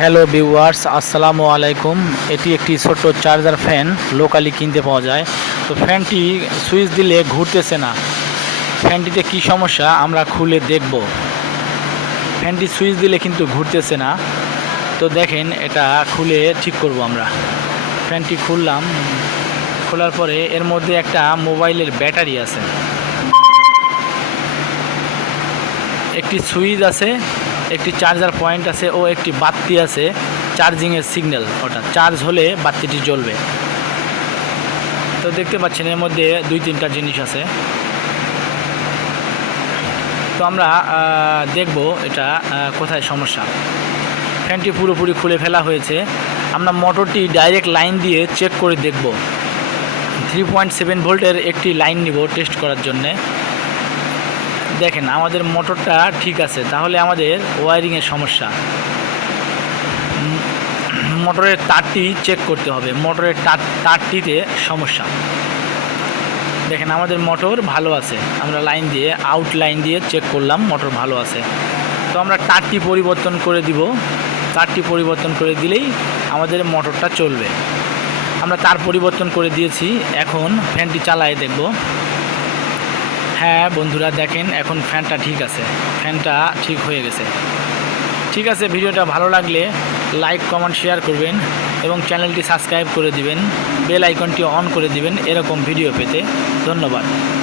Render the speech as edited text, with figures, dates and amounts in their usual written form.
Hello viewers, আসসালামু আলাইকুম। এটি একটি ছোট্ট চার্জার ফ্যান লোকালি কিনতে পাওয়া যায়। তো ফ্যানটি সুইচ দিলে ঘুরতেছে না। ফ্যানটিতে কি সমস্যা আমরা খুলে দেখব। ফ্যানটি সুইচ দিলে কিন্তু ঘুরতেছে না। তো দেখেন, এটা খুলে ঠিক করব আমরা। ফ্যানটি খুললাম, খোলার পরে এর মধ্যে একটা মোবাইলের ব্যাটারি আছে, একটি সুইচ আছে, একটি চার্জার পয়েন্ট আছে ও একটি বাতি আছে, চার্জিংয়ের সিগন্যাল। ওটা চার্জ হলে বাতিটি জ্বলবে। তো দেখতে পাচ্ছেন এর মধ্যে 2-3টা জিনিস আছে। তো আমরা দেখব এটা কোথায় সমস্যা। ফ্যানটি পুরোপুরি খুলে ফেলা হয়েছে। আমরা মোটরটি ডাইরেক্ট লাইন দিয়ে চেক করে দেখব। 3.7 ভোল্টের একটি লাইন নিব টেস্ট করার জন্যে। দেখেন আমাদের মোটরটা ঠিক আছে, তাহলে আমাদের ওয়্যারিংয়ের সমস্যা। মোটরের তারটি চেক করতে হবে, মোটরের তারটিতে সমস্যা। দেখেন আমাদের মোটর ভালো আছে, আমরা লাইন দিয়ে আউট লাইন দিয়ে চেক করলাম, মোটর ভালো আছে। তো আমরা তারটি পরিবর্তন করে দিব। তারটি পরিবর্তন করে দিলেই আমাদের মোটরটা চলবে। আমরা তার পরিবর্তন করে দিয়েছি। এখন ফ্যানটি চালায়ে দেখব। হ্যাঁ বন্ধুরা, দেখেন এখন ফ্যানটা ঠিক আছে, ফ্যানটা ঠিক হয়ে গেছে। ঠিক আছে, ভিডিওটা ভালো লাগলে লাইক কমেন্ট শেয়ার করবেন এবং চ্যানেলটি সাবস্ক্রাইব করে দিবেন, বেল আইকনটি অন করে দিবেন এরকম ভিডিও পেতে। ধন্যবাদ।